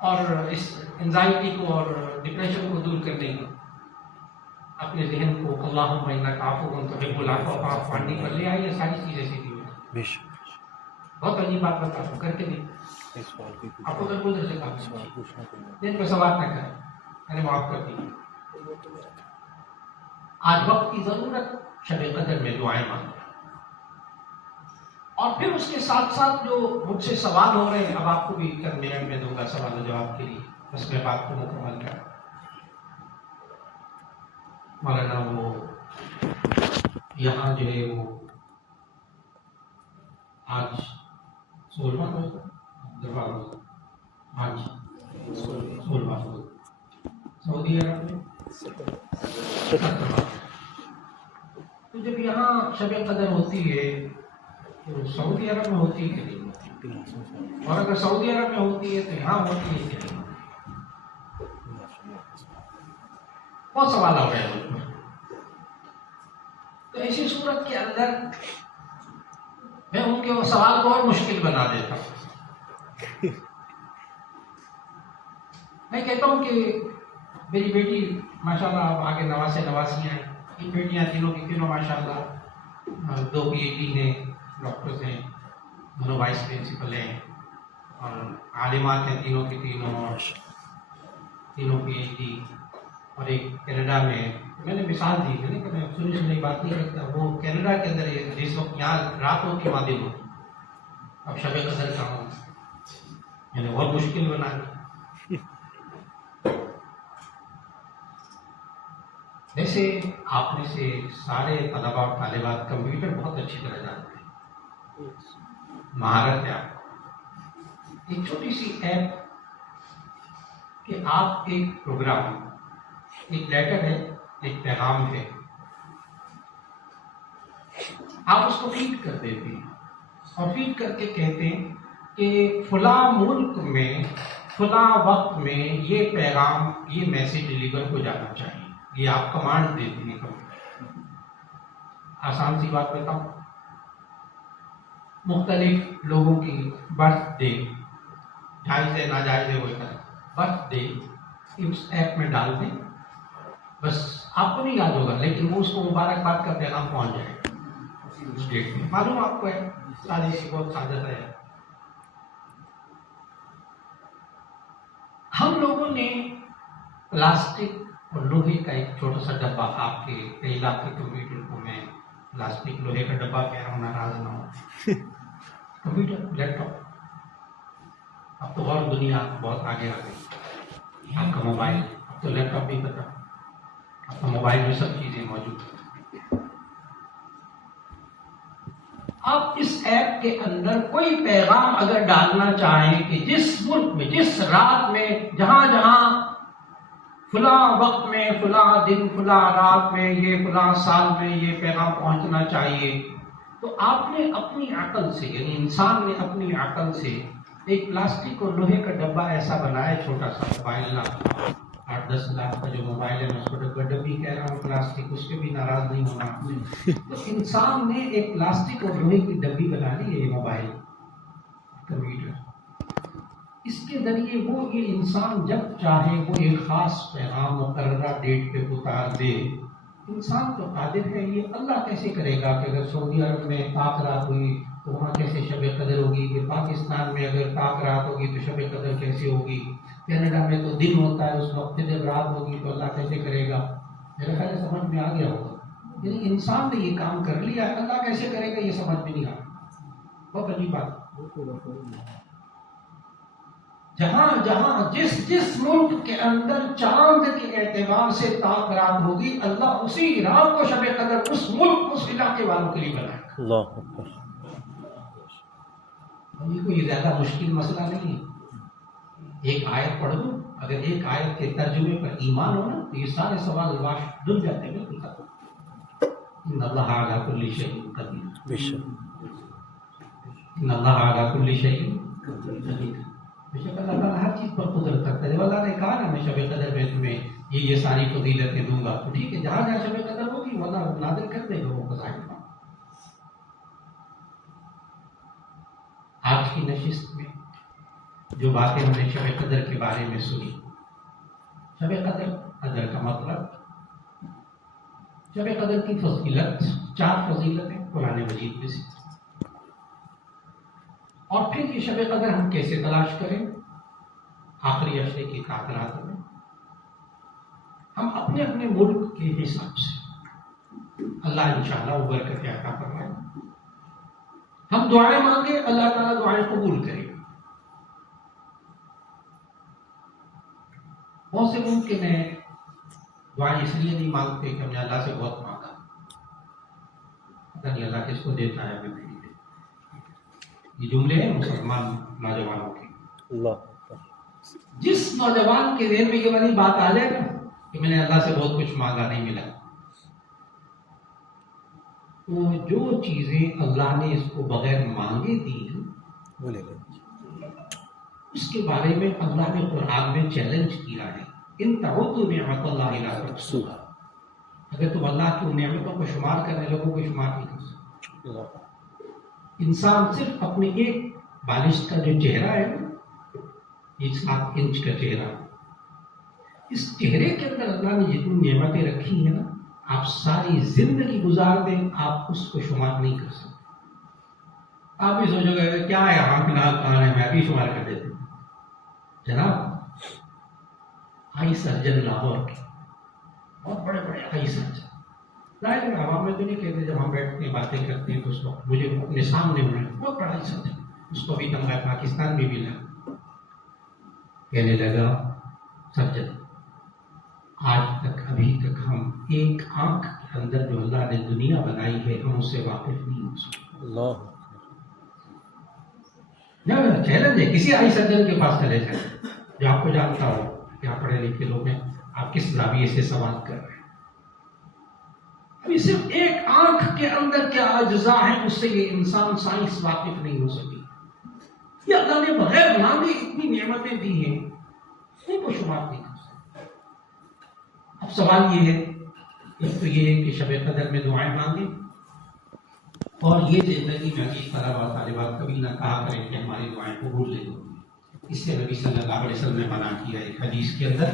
اور اس انزائٹی کو اور ڈپریشن کو دور کرنے کی. اپنے ذہن کو اللہم انک عفو تحب العفو فاعف عنی پر لے آئیے، ساری چیزیں سیدھی ہو جائیں. بہت عجیب بات بتا ہوں، کر کے نہیں آپ کو اگر کوئی درجے کا دن پہ سوال نہ کریں، میں نے معاف کر دی. آج وقت کی ضرورت، شب قدر میں دعائیں مانگیں. اور پھر اس کے ساتھ ساتھ جو مجھ سے سوال ہو رہے ہیں، اب آپ کو بھی چند منٹ میں دوں گا سوال و جواب کے لیے، بس میں بات کو مکمل کروں. مولانا وہ یہاں جو ہے وہ آج 16واں روزہ دربار روزہ، آج 16واں روزہ سعودی عرب میں 17واں. تو جب یہاں شب قدر ہوتی ہے تو سعودی عرب میں ہوتی ہے کہ نہیں ہوتی؟ اور اگر سعودی عرب میں ہوتی ہے تو یہاں ہوتی ہے کہ نہیں؟ بہت سوال آ رہے ہیں. تو ایسی صورت کے اندر میں ان کے وہ سوال کو اور مشکل بنا دیتا ہوں. میں کہتا ہوں کہ میری بیٹی ماشاءاللہ آگے نواسے نواسیاں ہیں، یہ بیٹیاں تینوں کی تینوں ماشاءاللہ 2 PhD ہیں، ڈاکٹرز ہیں، دونوں وائس پرنسپل ہیں، اور عالمات ہیں تینوں کی تینوں، اور تینوں PhD. اور ایک کینیڈا میں، میں نے مثال دی ہے کہ میں سنی بات نہیں کرتا، وہ کینیڈا کے اندر جس وقت یہاں رات ہوتی وہاں دن ہوتی. اب شب قدر کا ہوں میں نے اور مشکل بنا دی. ویسے آپ میں سے سارے طلباء اور طالبات کمپیوٹر بہت اچھی طرح جانتے ہیں، مہارت ہے آپ کو. ایک چھوٹی سی ایپ کہ آپ ایک پروگرام، ایک لیٹر ہے، ایک پیغام ہے، آپ اس کو فیڈ کر دیتے ہیں اور فیڈ کر کے کہتے ہیں کہ فلاں ملک میں فلاں وقت میں یہ پیغام، یہ میسج ڈلیور ہو جانا چاہیے. یہ آپ کمانڈ دیتے ہیں. آسان سی بات بتاؤں، مختلف لوگوں کی برتھ ڈے، جائز ہے ناجائز ہے وہ برتھ ڈے اس ایپ میں ڈال دیں، بس آپ کو نہیں یاد ہوگا لیکن وہ اس کو مبارکباد کا پیغام پہنچ جائے گا اس ڈیٹ میں. معلوم آپ کو ہے سادہ بہت سادہ سا ہے. ہم لوگوں نے پلاسٹک اور لوہے کا ایک چھوٹا سا ڈبہ، آپ کے کئی علاقے کمپیوٹر کو میں پلاسٹک لوہے کا ڈبہ کہہ رہا ہوں، ناراض نہ ہو. کمپیوٹر لیپ ٹاپ، اب تو اور دنیا بہت آگے آ گئی. آپ کا موبائل، اب تو لیپ ٹاپ بھی پتا، اب تو موبائل میں سب چیزیں موجود ہیں. آپ اس ایپ کے اندر کوئی پیغام اگر ڈالنا چاہیں کہ جس ملک میں، جس رات میں، جہاں جہاں فلاں وقت میں، فلاں دن، فلاں رات میں، یہ فلاں سال میں یہ پیغام پہنچنا چاہیے، تو آپ نے اپنی عقل سے، یعنی انسان نے اپنی عقل سے ایک پلاسٹک اور لوہے کا ڈبہ ایسا بنایا، چھوٹا سا موبائل، 8-10 لاکھ کا جو موبائل ہے میں اس کو ڈبی کہہ رہا ہوں، پلاسٹک، اس کے بھی ناراض نہیں ہونا. تو انسان نے ایک پلاسٹک اور لوہے کی ڈبی بنا لی ہے، یہ موبائل کمپیوٹر. اس کے ذریعے وہ یہ انسان جب چاہے وہ ایک خاص پیغام مقررہ ڈیٹ پہ اتار دے. انسان تو قادر ہے، یہ اللہ کیسے کرے گا کہ اگر سعودی عرب میں پاک رات ہوئی تو وہاں کیسے شب قدر ہوگی، کہ پاکستان میں اگر پاک رات ہوگی تو شب قدر کیسے ہوگی، کینیڈا میں تو دن ہوتا ہے اس وقت جب رات ہوگی تو اللہ کیسے کرے گا. میرا خیال ہے سمجھ میں آ گیا ہوگا. یعنی انسان نے یہ کام کر لیا، اللہ کیسے کرے گا یہ سمجھ میں نہیں آ رہا. بہت عجیب بات. جہاں جہاں جس ملک کے اندر چاند کے اعتبار سے تاک رات ہوگی، اللہ اسی رات کو شب قدر اس ملک، اس علاقے والوں کے لیے بنائے گا. اللہ اکبر. یہ کوئی زیادہ مشکل مسئلہ نہیں ہے. ایک آیت پڑھ دو، اگر ایک آیت کے ترجمے پر ایمان ہو نا تو یہ سارے سوال واش دل جاتے ہیں. بالکل ان اللہ علی کل شیء قدیر، بے شک. ان اللہ علی کل شیء قدیر. بے شک اللہ تعالیٰ ہر چیز پر قدرت رکھتا ہے. اللہ نے کہا نا میں شب قدر میں تمہیں یہ ساری فضیلتیں دوں گا، تو ٹھیک ہے، جہاں جہاں شب قدر ہوگی وہ اللہ نازل کر دے گا وہ فضائل. آج کی نشست میں جو باتیں ہم نے شب قدر کے بارے میں سنی، شب قدر کا مطلب، شب قدر کی فضیلت، 4 فضیلتیں قرآن مجید میں سے. اور پھر یہ شب قدر ہم کیسے تلاش کریں؟ آخری عشرے کی رات میں ہم اپنے اپنے ملک کے حساب سے، اللہ انشاءاللہ وہ برکت عطا فرمائے، ہم دعائیں مانگے، اللہ تعالیٰ دعائیں قبول کرے گا. بہت سے ممکن ہے دعائیں اس لیے نہیں مانگتے کہ ہم نے اللہ سے بہت مانگا، پتہ نہیں اللہ کس کو دیتا ہے. ہمیں یہ جملے ہیں مسلمان نوجوانوں کے. اللہ. جس نوجوان کے ذہن میں یہ والی بات آ جائے نا کہ میں نے اللہ سے بہت کچھ مانگا نہیں ملا، تو جو چیزیں اللہ نے اس کو بغیر مانگے دی وہ لے لیں. اس کے بارے میں اللہ نے قرآن میں چیلنج کیا ہے، ان تعدوا نعمت اللہ لا تحصوها. اگر تم اللہ کی نعمتوں کو شمار کرنے لوگوں کو شمار نہیں کر سکتے. انسان صرف اپنے ایک بالشت کا جو چہرہ ہے، یہ 7 انچ کا چہرہ، اس چہرے کے اندر اللہ نے جتنی نعمتیں رکھی ہیں نا، آپ ساری زندگی گزار دیں آپ اس کو شمار نہیں کر سکتے. آپ بھی سوچو گے کیا ہے آنکھ ناک کان ہے، میں بھی شمار کر دیتا ہوں. جناب آئی سرجن لاہور کے بہت بڑے بڑے آئی سرجن، ظاہر ہے عوام میں تو نہیں کہتے، جب ہم بیٹھتے ہیں باتیں کرتے ہیں تو اس وقت مجھے اپنے سامنے ہونا بہت بڑا آئی سرجن، اس کو بھی تمغہ پاکستان میں ملا. کہنے لگا سرجن آج تک، ابھی تک ہم ایک آنکھ کے اندر جو اللہ نے دنیا بنائی ہے ہم اس سے واقف نہیں ہو سکتے. اللہ. چیلنج ہے، کسی آئی سرجن کے پاس چلے جائیں جو آپ کو جانتا ہو، کیا پڑھے لکھے لوگ ہیں، آپ کس زاویے سے سوال کر رہے ہیں. ابھی صرف ایک آنکھ کے اندر کیا اجزاء ہیں اس سے یہ انسان سائنس واقف نہیں ہو سکی. یہ اللہ نے بغیر مانگے اتنی نعمتیں دی ہیں، ان کو شمار نہیں کر سکتے. اب سوال یہ ہے، ایک تو یہ ہے کہ شب قدر میں دعائیں مانگیں، اور یہ زندگی میں عزیز طلبہ اور طالبات کبھی نہ کہا کریں کہ ہماری دعائیں قبول نہیں ہوتی. اس سے نبی صلی اللہ علیہ وسلم نے منع کیا ایک حدیث کے اندر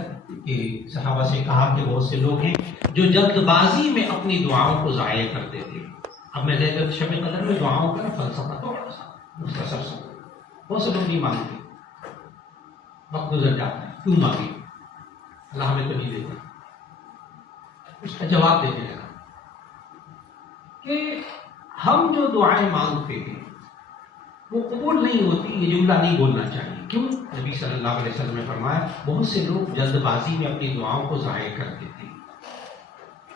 کہ صحابہ سے کہا کہ بہت سے لوگ ہیں جو جلد بازی میں اپنی دعاؤں کو ضائع کر دیتے ہیں. اب میں لیلۃ شب قدر میں دعاؤں کا فلسفہ تو مختصر سا بہت سے لوگ نہیں مانگتے, وقت گزر جاتا ہے, کیوں مانگے, اللہ ہمیں تو نہیں دیتا. اس کا جواب دینے لگا کہ ہم جو دعائیں مانگتے ہیں وہ قبول نہیں ہوتی. یہ جملہ نہیں بولنا چاہیے. کیوں؟ نبی صلی اللہ علیہ وسلم نے فرمایا بہت سے لوگ جلد بازی میں اپنی دعاؤں کو ضائع کر دیتے ہیں.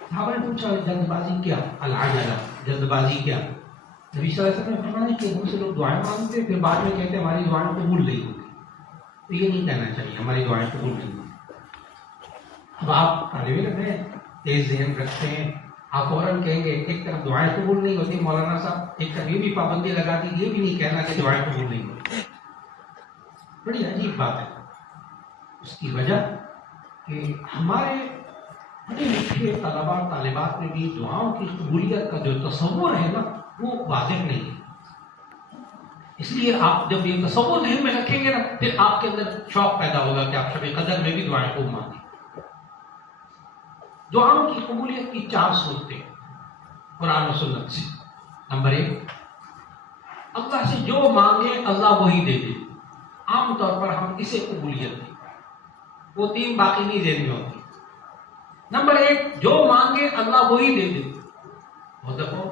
صحابہ نے پوچھا جلد بازی کیا؟ العجلہ, جلد بازی کیا؟ نبی صلی اللہ علیہ وسلم نے فرمایا کہ بہت سے لوگ دعائیں مانگتے پھر بعد میں کہتے ہیں ہماری دعائیں قبول نہیں ہوتی. تو یہ نہیں کہنا چاہیے ہماری دعائیں قبول نہیں ہوتی. اب آپ طالب علم ہیں, تیز ذہن رکھتے ہیں, آپ فوراً کہیں گے ایک طرف دعائیں قبول نہیں ہوتی مولانا صاحب, ایک طرف یہ بھی پابندی لگا دی, یہ بھی نہیں کہنا کہ دعائیں قبول نہیں ہوتی. بڑی عجیب بات ہے. اس کی وجہ کہ ہمارے پڑھے لکھے طلباء طالبات میں بھی دعاؤں کی قبولیت کا جو تصور ہے نا وہ واضح نہیں ہے. اس لیے آپ جب یہ تصور ذہن میں رکھیں گے نا پھر آپ کے اندر شوق پیدا ہوگا کہ آپ شب قدر میں بھی دعائیں خوب مانگیں. دعاؤں کی قبولیت کی 4 صورتیں قرآن و سنت سے. نمبر 1, اللہ سے جو مانگے اللہ وہی دے دے. عام طور پر ہم اسے قبولیت دیں, وہ 3 باقی نہیں ذہن میں ہوتی. نمبر 1, جو مانگے اللہ وہی دے دے. بہت دفعہ.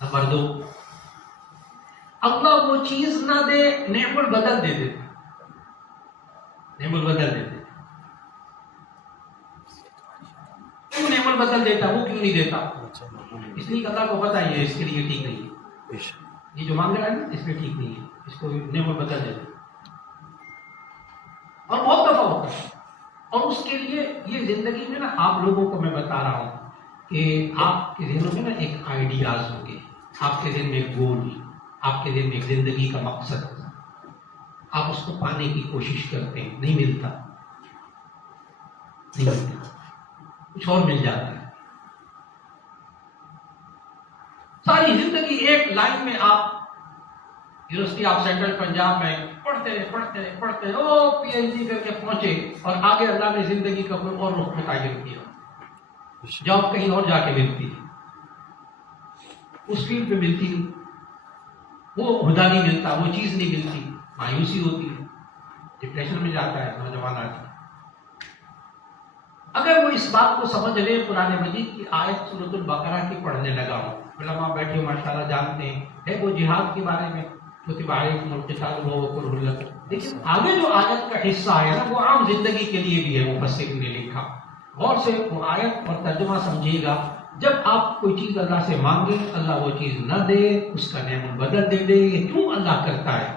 نمبر 2, اللہ وہ چیز نہ دے نعم البدل دے دے. نعم البدل دے دے. کیوں نعم البدل دیتا, وہ کیوں نہیں دیتا؟ اس لیے اللہ کو پتہ ہے اس کے لیے ٹھیک نہیں ہے. یہ جو مانگ رہا ہے نا اس میں ٹھیک نہیں ہے, اس کو نعم البدل دے دے. اور بہت دفعہ ہوتا ہے. اور اس کے لیے یہ زندگی میں نا آپ لوگوں کو میں بتا رہا ہوں کہ آپ کے ذہنوں میں نا ایک آئیڈیاز ہوں گے, آپ کے ذہن میں ایک گول, آپ کے ذہن میں ایک زندگی کا مقصد, آپ اس کو پانے کی کوشش کرتے ہیں, نہیں ملتا, نہیں ملتا, کچھ اور مل جاتا ہے. ساری زندگی ایک لائن میں آپ یونیورسٹی آف سینٹرل پنجاب میں پڑھتے او پی ایچ ڈی کر کے پہنچے اور آگے اللہ نے زندگی کا کوئی اور رخ متعین کیا, جاب کہیں اور جا کے ملتی, اس فیلڈ پہ ملتی نہیں, وہ عہدہ نہیں ملتا, وہ چیز نہیں ملتی, مایوسی ہوتی ہے, ڈپریشن میں جاتا ہے نوجوان آدمی. اگر وہ اس بات کو سمجھ لے, قرآن مجید کی آیت سورۃ البقرہ کی پڑھنے لگا ہوں, علماء بیٹھے ماشاءاللہ جانتے ہیں, ہے وہ جہاد کے بارے میں کتب علیکم القتال وهو كره لكم, لیکن آگے جو آیت کا حصہ ہے نا وہ عام زندگی کے لیے بھی ہے. مفسرین نے لکھا, غور سے وہ آیت اور ترجمہ سمجھیے گا. جب آپ کوئی چیز اللہ سے مانگے اللہ وہ چیز نہ دے, اس کا نعم البدل دے دے, یہ کیوں اللہ کرتا ہے؟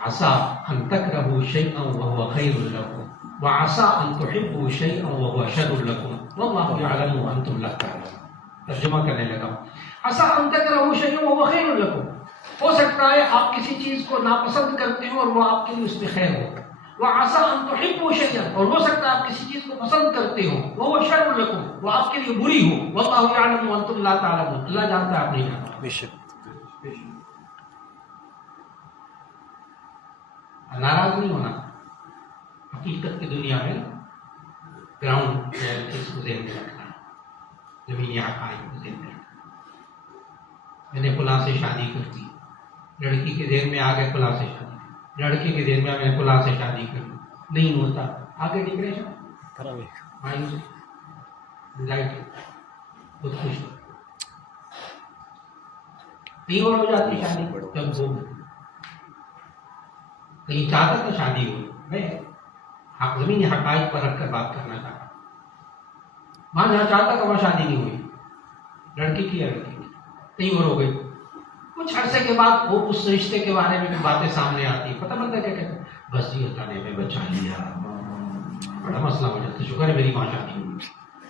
عسى ان تكرهوا شيئا وهو خير لكم وعسى ان تحبوا شيئا وهو شر لكم والله يعلم وانتم لا تعلمون. ترجمہ کرنے لگا, عسى ان تكرهوا شيئا وهو خير لكم, ہو سکتا ہے آپ کسی چیز کو ناپسند کرتے ہو اور وہ آپ کے لیے اس میں خیر ہو. وعسى ان تحبوا شيئا, اور ہو سکتا ہے آپ کسی چیز کو پسند کرتے ہو, وهو شر لكم, وہ آپ کے لیے بری ہو. والله يعلم وانتم لا تعلمون, اللہ جانتا ہے آپ نہیں جانتے. بے شک. ناراض نہیں ہونا, حقیقت کی دنیا میں گراؤنڈ ریئلٹیز کو ذہن میں رکھنا ہے, زمینی حقائق کو ذہن میں رکھنا. میں نے فلاں سے شادی کر دی, لڑکی کے ذہن میں آ گئے فلاں سے شادی, لڑکے کے ذہن میں میں نے فلاں سے شادی کر دی, نہیں ہوتا, آگے ڈپریشن, مایوسی, انزائٹی, خود خوشی, تین اور ہو جاتی شادی. جب وہ کہیں چاہتا تھا شادی ہو, میں زمینی حقائق پر رکھ کر بات کرنا چاہتا ہوں. وہاں جہاں چاہتا تھا وہاں شادی نہیں ہوئی, لڑکی کی لڑکی کی, کہیں اور ہو گئی. کچھ عرصے کے بعد وہ اس رشتے کے بارے میں باتیں سامنے آتی, پتہ بنتا کیا کہتے ہیں, بس یہ اللہ نے ہمیں بچا لیا, بڑا مسئلہ ہو جاتا, شکر ہے میری ماں شادی ہوئی,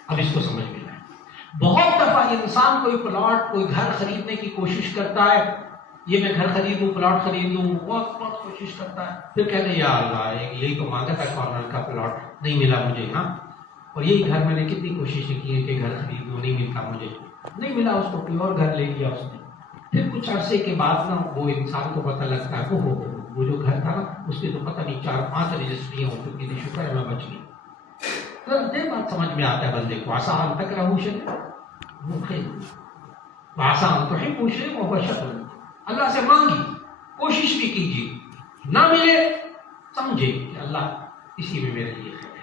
اب اس کو سمجھ میں آئے. بہت دفعہ انسان کوئی پلاٹ کوئی گھر خریدنے کی کوشش کرتا ہے, یہ میں گھر خرید لوں, پلاٹ خرید لوں, بہت کوشش کرتا ہے, پھر کہتے ہیں یا اللہ یہی تو مانگا تھا کارنر کا پلاٹ, نہیں ملا مجھے. ہاں, اور یہی گھر میں نے کتنی کوششیں کی ہیں کہ گھر خرید لوں, نہیں ملتا مجھے. نہیں ملا اس کو، کوئی اور گھر لے لیا اس نے. پھر کچھ عرصے کے بعد نا وہ انسان کو پتہ لگتا ہے وہ جو گھر تھا نا اس کی تو پتہ نہیں 4-5 رجسٹریاں ہو چکی تھی، شکر ہے میں بچ گئی. تو بات سمجھ میں آتا ہے بندے کو، آسان تک رہو آسان تو ہے پوچھے محبت. اللہ سے مانگی، کوشش بھی کیجیے، نہ ملے سمجھے کہ اللہ اسی میں میرے لیے خیر ہے.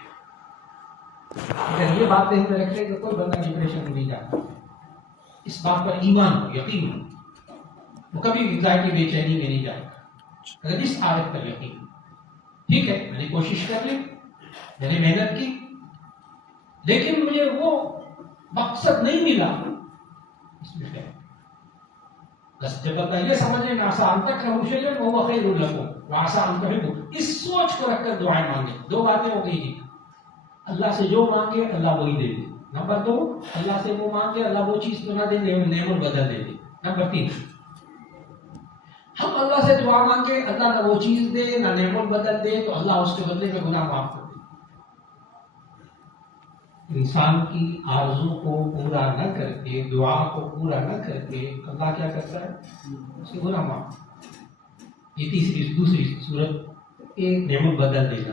اگر یہ بات ذہن میں رکھے تو کوئی بندہ ڈپریشن میں نہیں جاتا. اس بات پر ایمان ہو، یقین ہو، وہ کبھی انزائٹی بے چینی میں نہیں جائے گا اگر اس عادت پر یقین. ٹھیک ہے میں نے کوشش کر لی، میں نے محنت کی، لیکن مجھے وہ مقصد نہیں ملا، اس میں خیر. بس جب بندہ یہ سمجھے کہ آسان تک رہو شیئر وہ خیر لکم وآسان تحبوا، اس سوچ کو رکھ کر دعائیں مانگے. 2 باتیں ہو گئی جی. اللہ سے جو مانگے اللہ وہی دے دے. نمبر 2 اللہ سے وہ مانگے اللہ وہ چیز تو نہ دے، نعمت بدل دے دے. نمبر 3 ہم اللہ سے دعا مانگے اللہ نہ وہ چیز دے نہ نعمت بدل دے تو اللہ اس کے بدلے میں گناہ معاف کر دے. انسان کی آرزو کو پورا نہ کر کے، دعا کو پورا نہ کر کے اللہ کیا کرتا ہے؟ اس کے گناہ معاف. یہ دوسری صورت ایک نعمت بدل دینا.